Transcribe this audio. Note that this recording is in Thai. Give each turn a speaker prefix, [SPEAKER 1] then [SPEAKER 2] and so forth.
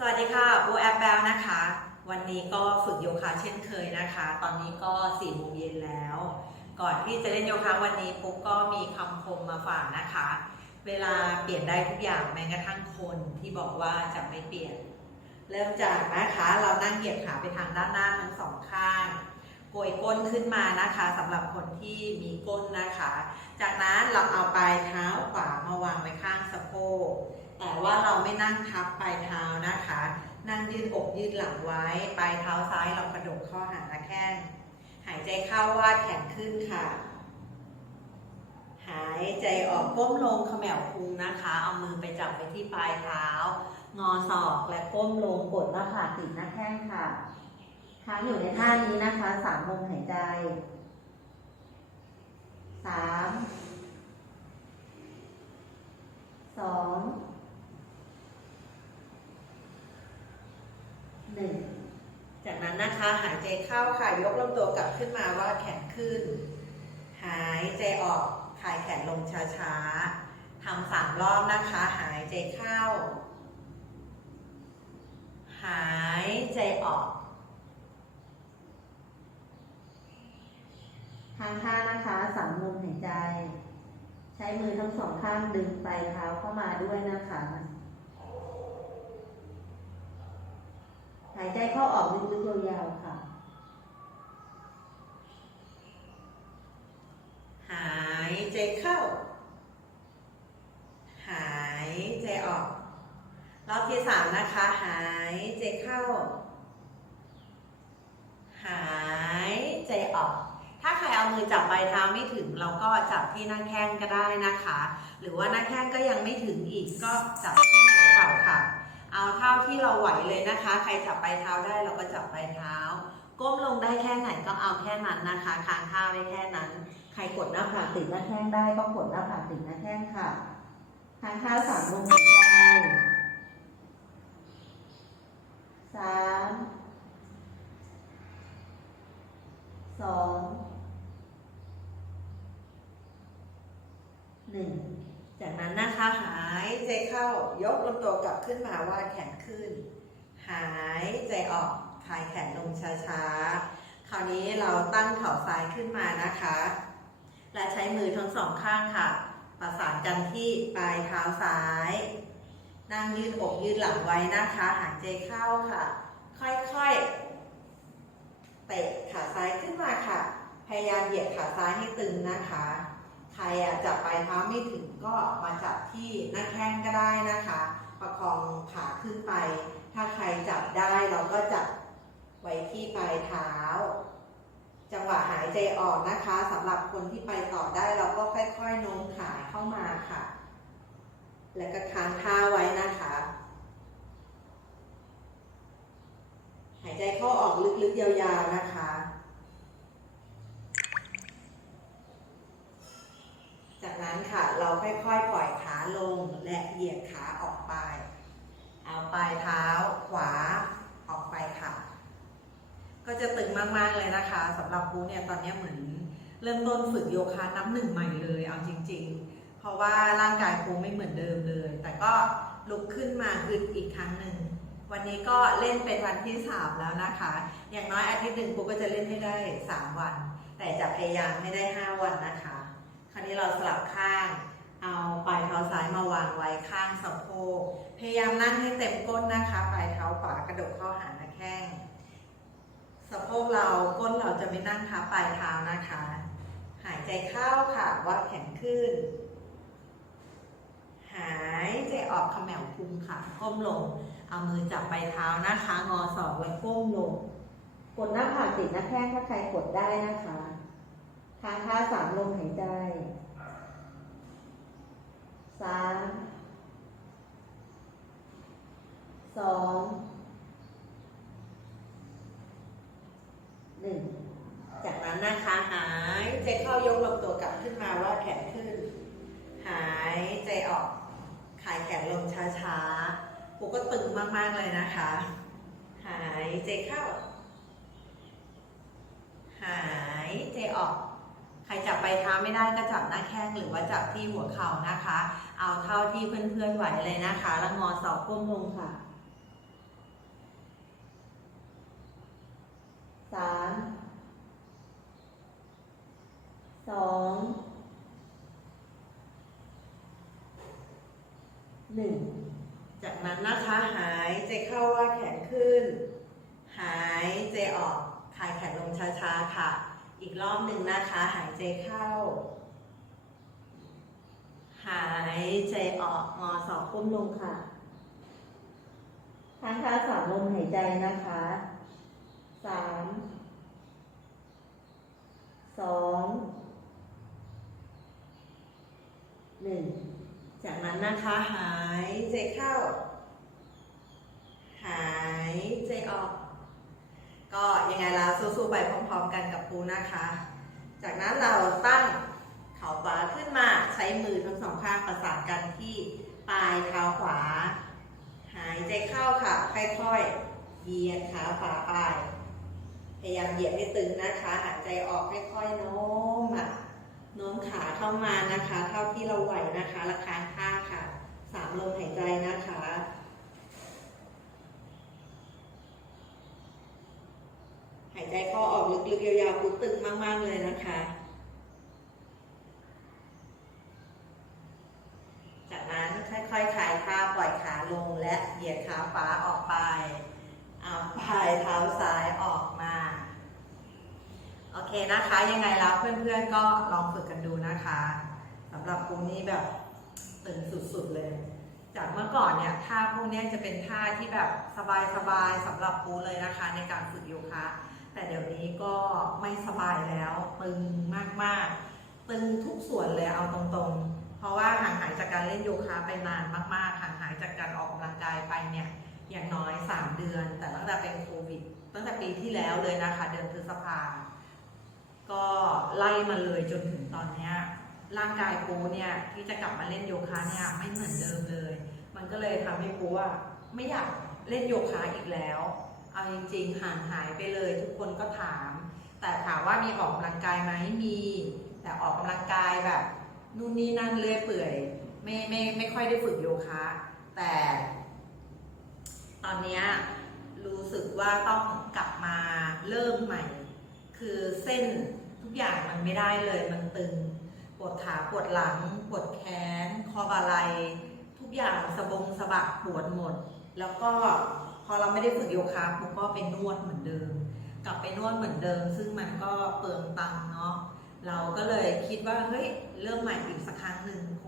[SPEAKER 1] สวัสดีค่ะปูแอปแบลนะคะ วันนี้ก็ฝึกโยคะเช่นเคยนะคะ ตอนนี้ก็4โมงเย็นแล้ว ก่อนที่จะเล่นโยคะวันนี้ปุ๊กก็มีคำคมมาฝากนะคะ เวลาเปลี่ยนได้ทุกอย่างแม้กระทั่งคนที่บอกว่าจะไม่เปลี่ยน เริ่มจากนะคะ เรานั่งเหยียดขาไปทางด้านหน้าทั้งสองข้างโกยก้นขึ้นมานะคะสำหรับคนที่มีก้นนะคะ จากนั้นเราเอาปลายเท้าขวามาวางไว้ข้างสะโพก แต่ว่าเราไม่นั่งทับปลายเท้านะคะ นั่งยืดอกยืดหลังไว้ ปลายเท้าซ้ายเรากระดกข้าหาหน้าแข้งหายใจเข้าวาดแขนขึ้นค่ะ หายใจออกก้มลงขมวพุงนะคะ เอามือไปจับไปที่ปลายเท้า งอศอกและก้มลงกดหน้าผากติดหน้าแข้งค่ะค้างอยู่ในท่านี้นะคะสามลมหายใจสามสองหนึ่งจาก นะคะ หายใจเข้าค่ะ ยกลำตัวกลับขึ้นมาว่าแขนขึ้น หายใจออกคลายแขนลงช้าๆทำสามรอบนะคะ หายใจเข้า หายใจออกทางท่านะคะสามลมหายใจ ใช้มือทั้งสองข้างดึงไปเท้าเข้ามาด้วยนะคะ หายใจเข้าออกลึกๆยาวๆค่ะ หายใจเข้า หายใจออก รอบที่สามนะคะ หายใจเข้า หายใจออกถ้าใครเอามือจับปลายเท้าไม่ถึง เราก็จับที่หน้าแข้งก็ได้นะคะ หรือว่าหน้าแข้งก็ยังไม่ถึงอีกก็จับที่หัวเข่าค่ะ ที่เราไหวเลยนะคะ ใครจับปลายเท้าได้เราก็จับปลายเท้า ก้มลงได้แค่ไหนก็เอาแค่นั้นนะคะค้างท่าไว้แค่นั้น ใครกดหน้าผากติดหน้าแข้งได้ก็กดหน้าผากติดหน้าแข้งค่ะค้างท่าสามลมหายใจสามสองหนึ่งจากนั้นนะคะหาย ใจเข้ายกลำตัวกลับขึ้นมาวาดแขนขึ้น หายใจออกคลายแขนลงช้าๆ คราวนี้เราตั้งเข่าซ้ายขึ้นมานะคะ และใช้มือทั้งสองข้างค่ะ ประสานกันที่ปลายเท้าซ้าย นั่งยืดอกยืดหลังไว้นะคะ หายใจเข้าค่ะ ค่อยๆ เตะขาซ้ายขึ้นมาค่ะ พยายามเหยียดขาซ้ายให้ตึงนะคะ ใครอะจับปลายเท้าไม่ถึงก็มาจับที่หน้าแข้งก็ได้นะคะ ประคองขาขึ้นไป ถ้าใครจับได้เราก็จับไว้ที่ปลายเท้า จังหวะหายใจออกนะคะสำหรับคนที่ไปต่อได้เราก็ค่อยๆโน้มขาเข้ามาค่ะ แล้วก็ค้างท่าไว้นะคะ หายใจเข้าออกลึกๆยาวๆนะคะ จากนั้นค่ะเราค่อยๆ ปล่อยขาลงและเหยียดขาออกไป เอาปลายเท้าขวาออกไปค่ะ ก็จะตึง มากๆเลยนะคะสำหรับบูเนี่ยตอนนี้เหมือนเริ่มต้นฝึกโยคะน้ำหนึ่งใหม่เลยเอาจริง ๆ เพราะว่าร่างกายบูไม่เหมือนเดิมเลย แต่ก็ลุกขึ้นมาฮึดอีกครั้งหนึ่งวันนี้ก็เล่นเป็นวันที่สามแล้วนะคะ อย่างน้อยอาทิตย์หนึ่งปูก็จะเล่นให้ได้สามวัน แต่จะพยายามไม่ได้ห้าวันนะคะ คราวนี้เราสลับข้าง เอาปลายเท้าซ้ายมาวางไว้ข้างสะโพก พยายามนั่งให้เต็มก้นนะคะ ปลายเท้าขวากระดกเข้าหาหน้าแข้ง สะโพกเราก้นเราจะไม่นั่งทับปลายเท้านะคะ หายใจเข้าค่ะวัดแขนขึ้น หายใจออกขมวพุงค่ะก้มลง เอามือจับปลายเท้านะคะ งอศอกแล้วก้มลงกดหน้าผากติดหน้าแข้งถ้าใครกดได้นะคะค้างท่าสามลมหายใจสามสองั้นนะคะหายใจเข้ายกลงตัวกลับขึ้นมาว่าแขนขึ้น หายใจออกขายแขนลงช้าๆหูก็ตึงมากๆเลยนะคะ หายใจเข้า หายใจออก ใครจับไปเท้าไม่ได้ก็จับหน้าแข้งหรือว่าจับที่หัวเข่านะคะ เอาเท่าที่เพื่อนๆไหวเลยนะคะ แล้วงอสอกก้มลงค่ะสาม。 สองหนึ่งจากนั้นนะคะหายใจเข้าว่าแขนขึ้น หายใจออกคายแขนลงช้าๆค่ะ อีกรอบหนึ่งนะคะ หายใจเข้า หายใจออกงอสอบก้มลงค่ะค้างคาสามลมหายใจนะคะสามสอง หนึ่งจากนั้นนะคะหายใจเข้า หายใจออก ก็ยังไงเราสู้ๆไปพร้อมๆกันกับปูนะคะ จากนั้นเราตั้งเข่าขวาขึ้นมาใช้มือทั้งสองข้างประสานกันที่ปลายเท้าขวา หายใจเข้าค่ะ ค่อยๆเหยียดขาขวาไปพยายามเหยียดให้ตึงนะคะ หายใจออกค่อยๆโน้มอะ โน้มขาเข้ามานะคะ เท่าที่เราไหวนะคะราคาท่าค่ะสามลมหายใจนะคะหายใจเข้าออกลึกๆยาวๆปุตึงมาก ๆ เลยนะคะจากนั้นค่อยๆคลายท่าปล่อยขาลงและเหยียดขาขวาออกไปเอาปลายเท้าซ้ายออก เคนะคะ ยังไงแล้วเพื่อนๆก็ลองฝึกกันดูนะคะสำหรับปูนี่แบบตึงสุดๆเลย จากเมื่อก่อนเนี่ยท่าพวกนี้จะเป็นท่าที่แบบสบายๆสำหรับปูเลยนะคะ ในการฝึกโยคะ แต่เดี๋ยวนี้ก็ไม่สบายแล้วตึงมากๆ ตึงทุกส่วนเลยเอาตรงๆ เพราะว่าห่างหายจากการเล่นโยคะไปนานมากๆห่างหายจากการออกกำลังกายไปเนี่ยอย่างน้อย 3 เดือน แต่ตั้งแต่เป็นโควิด ตั้งแต่ปีที่แล้วเลยนะคะ เดือนพฤษภา ก็ไล่มาเลยจนถึงตอนเนี้ยร่างกายปูเนี่ยที่จะกลับมาเล่นโยคะเนี่ยไม่เหมือนเดิมเลย มันก็เลยทำให้ปูอะไม่อยากเล่นโยคะอีกแล้ว เอาจริงๆห่างหายไปเลยทุกคนก็ถาม แต่ถามว่ามีออกกำลังกายไหมมี แต่ออกกำลังกายแบบนู่นนี่นั่นเลื่อยเปื่อยไม่ไม่ไม่ค่อยได้ฝึกโยคะ แต่ ตอนเนี้ยรู้สึกว่าต้องกลับมาเริ่มใหม่ คือเส้น อย่างมันไม่ได้เลย มันตึง ปวดขาปวดหลัง ปวดแขน คอบาไหลทุกอย่างสะบงสะบักปวดหมด แล้วก็พอเราไม่ได้ฝึกโยคะผมก็ไปนวดเหมือนเดิม กลับไปนวดเหมือนเดิม ซึ่งมันก็เปลืองตังค์เนาะเราก็เลยคิดว่าเฮ้ยเริ่มใหม่อีกสักครั้งหนึ่งคง